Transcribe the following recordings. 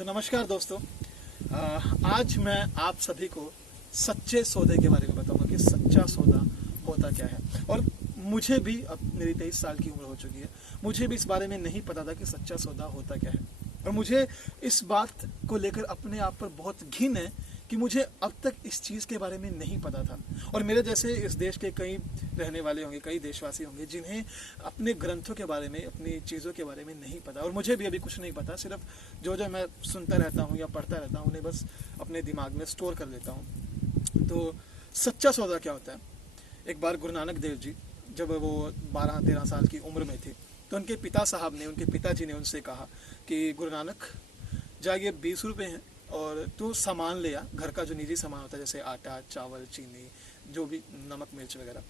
तो नमस्कार दोस्तों। आज मैं आप सभी को सच्चे सौदे के बारे में बताऊंगा कि सच्चा सौदा होता क्या है। और मुझे भी, अब मेरी 23 साल की उम्र हो चुकी है, मुझे भी इस बारे में नहीं पता था कि सच्चा सौदा होता क्या है। और मुझे इस बात को लेकर अपने आप पर बहुत घिन है कि मुझे अब तक इस चीज़ के बारे में नहीं पता था। और मेरे जैसे इस देश के कई रहने वाले होंगे, कई देशवासी होंगे जिन्हें अपने ग्रंथों के बारे में, अपनी चीज़ों के बारे में नहीं पता। और मुझे भी अभी कुछ नहीं पता, सिर्फ जो जो मैं सुनता रहता हूँ या पढ़ता रहता हूँ उन्हें बस अपने दिमाग में स्टोर कर लेता हूँ। तो सच्चा सौदा क्या होता है? एक बार गुरु नानक देव जी जब वो 12-13 साल की उम्र में थे तो उनके पिताजी ने उनसे कहा कि गुरु नानक, जाइए 20 रुपये हैं और तू सामान ले आ, घर का जो निजी सामान होता है जैसे आटा, चावल, चीनी, जो भी नमक मिर्च वगैरह,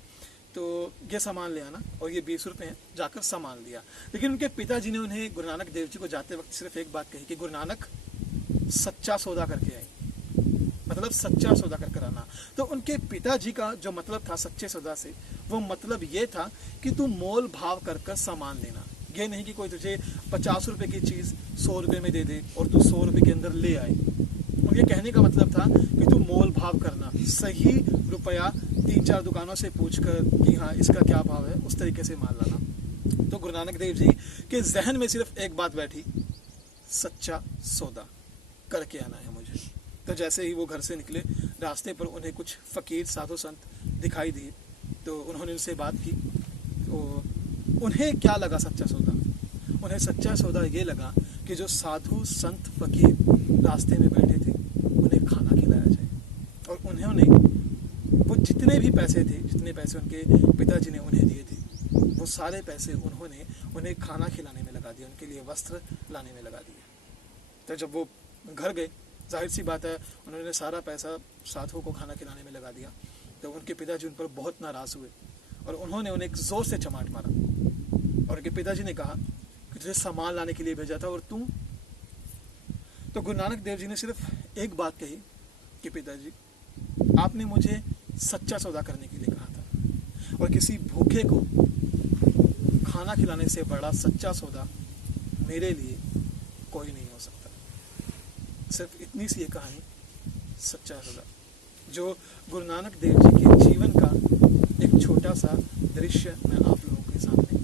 तो ये सामान ले आना और ये 20 रुपये हैं, जाकर सामान लिया। लेकिन उनके पिताजी ने उन्हें, गुरु नानक देव जी को जाते वक्त सिर्फ एक बात कही कि गुरु नानक, सच्चा सौदा करके आए, मतलब सच्चा सौदा कर आना। तो उनके पिताजी का जो मतलब था सच्चे सौदा से, वो मतलब ये था कि तू मोल भाव कर सामान लेना। ये नहीं कि कोई तुझे 50 रुपए की चीज़ 100 रुपये में दे दे और तू 100 रुपये के अंदर ले आए। उनके कहने का मतलब था कि तू मोल भाव करना, सही रुपया 3-4 दुकानों से पूछकर कि हाँ इसका क्या भाव है, उस तरीके से माल लाना। तो गुरु नानक देव जी के जहन में सिर्फ एक बात बैठी, सच्चा सौदा करके आना है मुझे। तो जैसे ही वो घर से निकले, रास्ते पर उन्हें कुछ फ़कीर साधु संत दिखाई दिए, तो उन्होंने उनसे बात की। तो उन्हें क्या लगा सच्चा सौदा? उन्हें सच्चा सौदा ये लगा कि जो साधु संत फ़कीर रास्ते में बैठे थे उन्हें खाना खिलाया जाए। और उन्होंने वो जितने भी पैसे थे, जितने पैसे उनके पिताजी ने उन्हें दिए थे, वो सारे पैसे उन्होंने उन्हें खाना खिलाने में लगा दिए, उनके लिए वस्त्र लाने में लगा दिए। तो जब वो घर गए, जाहिर सी बात है उन्होंने सारा पैसा साधुओं को खाना खिलाने में लगा दिया। तो उनके पिताजी उन पर बहुत नाराज़ हुए और उन्होंने उन्हें एक ज़ोर से चमाट मारा। और उनके पिताजी ने कहा कि तुझे सामान लाने के लिए भेजा था और तू। तो गुरु नानक देव जी ने सिर्फ एक बात कही कि पिताजी, आपने मुझे सच्चा सौदा करने के लिए कहा था, और किसी भूखे को खाना खिलाने से बड़ा सच्चा सौदा मेरे लिए कोई नहीं हो सकता। सिर्फ इतनी सी ये कहानी, सच्चा सौदा, जो गुरु नानक देव जी के जीवन का एक छोटा सा दृश्य मैं आप लोगों के सामने